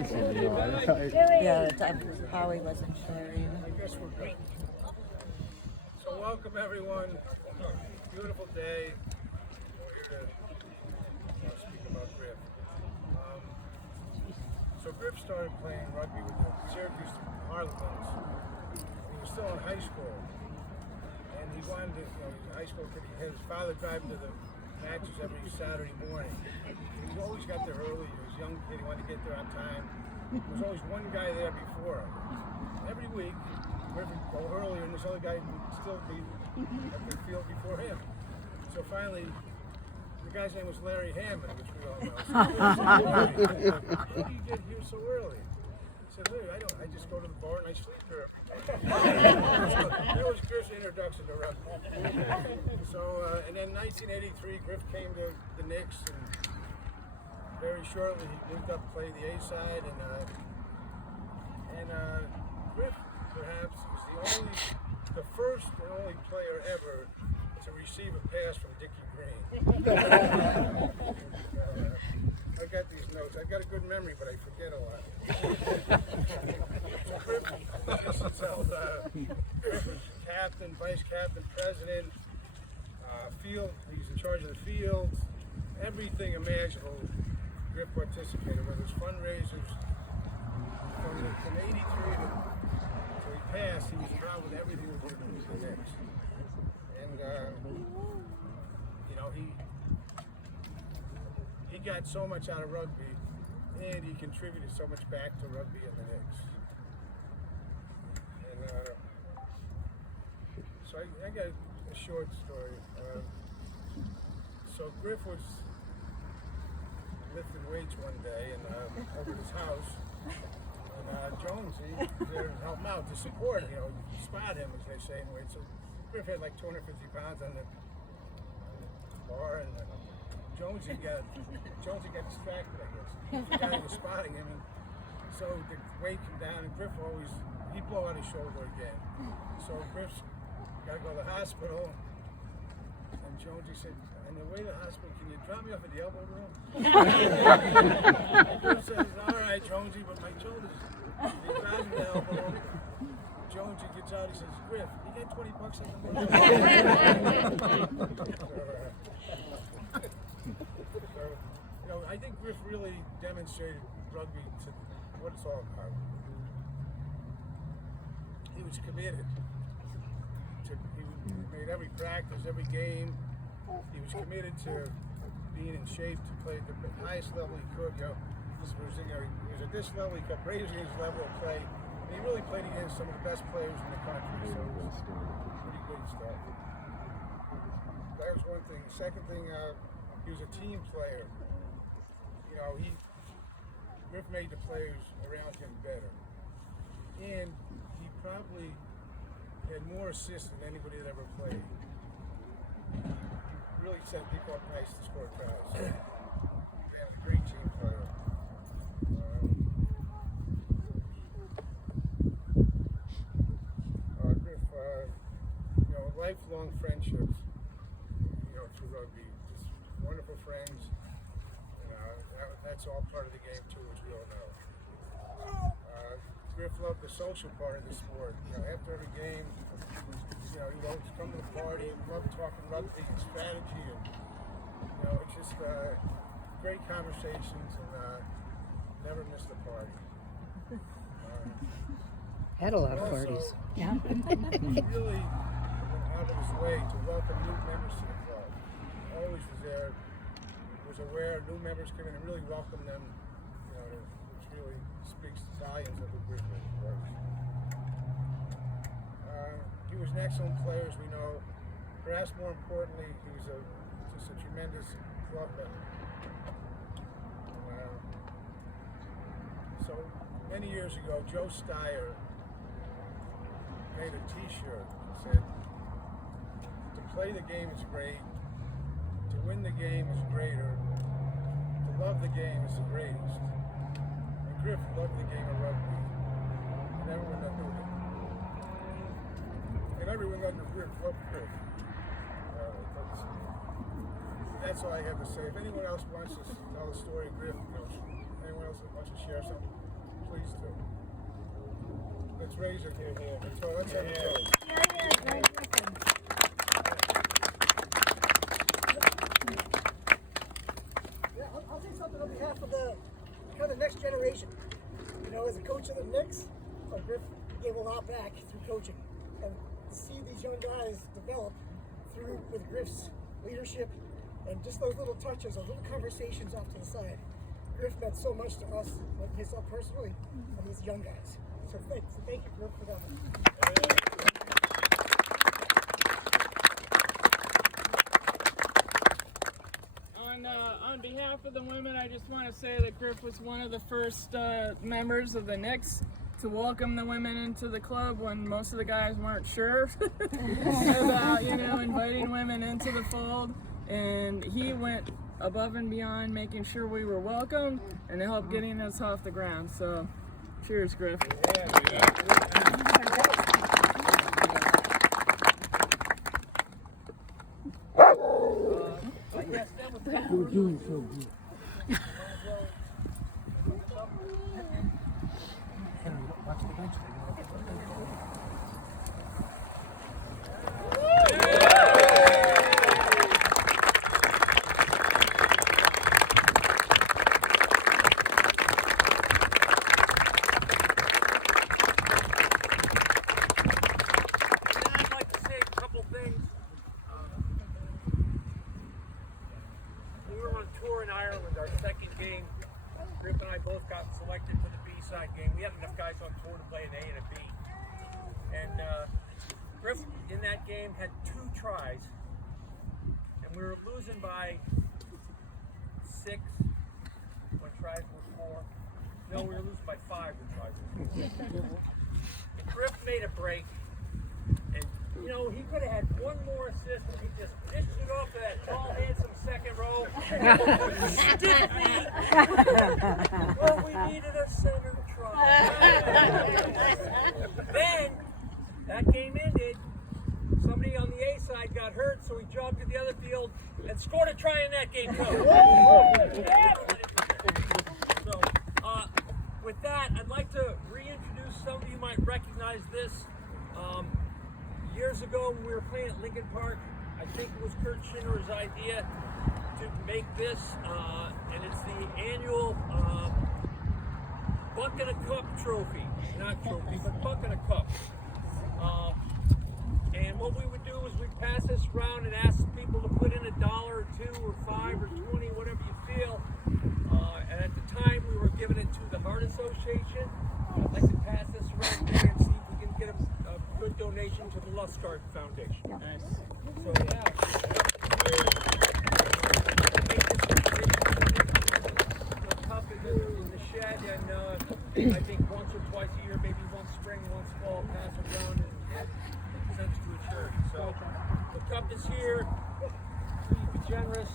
Yeah, Howie wasn't sure either. I guess we're good. So welcome everyone. Beautiful day. We're here to speak about Griff. So Griff started playing rugby with the Syracuse Harlequins. He was still in high school. And he wanted to, he was a high school kid. He had his father drive him to the matches every Saturday morning. He always got there early. He was a young kid. He wanted to get there on time. There was always one guy there before him. Every week, Griff would go earlier, and this other guy would still be at the field before him. So finally, the guy's name was Larry Hammond, which we all know. So Larry, how do you get here so early? I said, Larry, I just go to the bar and I sleep there. That was Griff's introduction to rugby. So, and then 1983, Griff came to the Knicks, and very shortly he moved up to play the A side, and Griff perhaps was the first and only player ever to receive a pass from Dickie Green. I got these notes. I've got a good memory, but I forget a lot. So Griff was captain, vice captain, president, field. He's in charge of the field. Everything imaginable, Griff participated, whether it's fundraisers. From 83 till he passed, he was involved with everything we did with the Knicks. And, he got so much out of rugby, and he contributed so much back to rugby and the Knicks. And so I got a short story. So Griff was lifting weights one day and over at his house, and Jonesy was there to help him out, to support him, spot him, as they say in weights. So Griff had like 250 pounds on the bar, and Jonesy got distracted, I guess. The guy was spotting him, and so the weight came down, and Griff he'd blow out his shoulder again. So Griff's got to go to the hospital, and Jonesy said, on the way to the hospital, can you drop me off at the elbow room? And Griff says, all right, Jonesy, but my shoulders. He drives me to the elbow room. Jonesy gets out, he says, Griff, you got $20 in the morning? So, I think Griff really demonstrated rugby to what it's all about. He was committed. He made every practice, every game. He was committed to being in shape to play at the highest level he could. He was at this level, he kept raising his level of play. And he really played against some of the best players in the country, so it was pretty good stuff. That was one thing. The second thing, he was a team player. Griff made the players around him better. And he probably had more assists than anybody that ever played. He really set people up nice to score tries. He was a great team player. Griff, lifelong friendships, through rugby. Just wonderful friends. That's all part of the game too, as we all know. Griff loved the social part of the sport. After every game, he'd always come to the party and love talking rugby and strategy, and it's just great conversations, and never missed a party. Had a lot of parties. Yeah. He really went out of his way to welcome new members to the club. Always was there. Was aware new members come in and really welcome them, which really speaks volumes of who Griff was. He was an excellent player, as we know. Perhaps more importantly, he was just a tremendous club member. So many years ago, Joe Steyer made a T-shirt that said, "To play the game is great. To win the game is greater. To love the game is the greatest." And Griff loved the game of rugby. And everyone that knew him. And everyone that knew Griff loved Griff. That's all I have to say. If anyone else wants to tell the story of Griff, anyone else that wants to share something, Let's raise it here. Let's have it go. I'll say something on behalf of the kind of next generation. You know, as a coach of the Knicks, Griff gave a lot back through coaching, and to see these young guys develop through with Griff's leadership and just those little touches, those little conversations off to the side. Griff meant so much to us, like himself personally, and these young guys. So thank you, Griff, for that. On behalf of the women, I just want to say that Griff was one of the first members of the Knicks to welcome the women into the club when most of the guys weren't sure about, inviting women into the fold. And he went above and beyond making sure we were welcome and helped getting us off the ground. So, cheers, Griff. You're doing so good. Watch the bench. I'd like to say a couple things. We were on tour in Ireland, our second game. Griff and I both got selected for the B-side game. We had enough guys on tour to play an A and a B. And Griff, in that game, had 2 tries. And we were losing by 6 when tries were 4. No, we were losing by 5 when tries were 4. And Griff made a break. And, he could have had one more assist if he just dished it off to that tall, handsome second row. Stick me! Well, we needed a center try. Then, that game ended. Somebody on the A side got hurt, so he jogged to the other field and scored a try in that game, too. So, with that, I'd like to reintroduce, some of you might recognize this. Years ago, when we were playing at Lincoln Park, I think it was Kurt Schinner's idea to make this, and it's the annual Buck and a Cup trophy. Not trophy, but Buck and a Cup. And what we would do is we'd pass this around and ask people to put in $1 or $2 or $5 or $20, whatever you feel. And at the time, we were giving it to the Heart Association. I'd like to pass this around today and see if we can get a good donation to the Lustgard Foundation. Nice. So yeah. The cup in the shed, and I think once or twice a year, maybe one spring, once fall, pass it around and send it to a charity. So the cup is here. Please be generous.